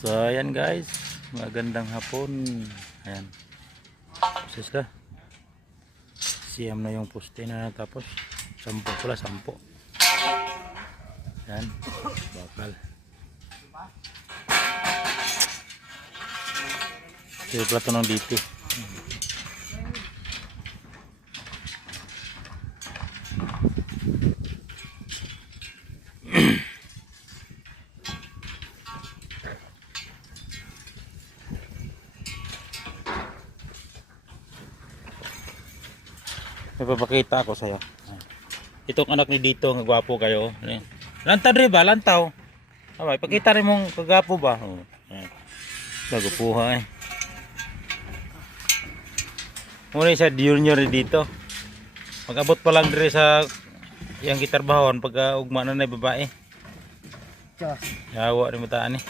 So ayan guys, magandang hapon. Ayan, sis ka, siyam na yung poste na natapos. 10 pala, 10. Ayan, bakal. Ito yung plato ng DP. May papakita ako sa'yo. Itong anak ni dito, ang gwapo kayo. Lantaw rin ba? Lantaw. Abay, pakita rin mong kagapo ba? Oh. Nagapuha eh. Muna sa junior dito. Mag-abot pa lang dire sa yang gitarbahon pagka ugma na na babae. Yawa rin mataan eh.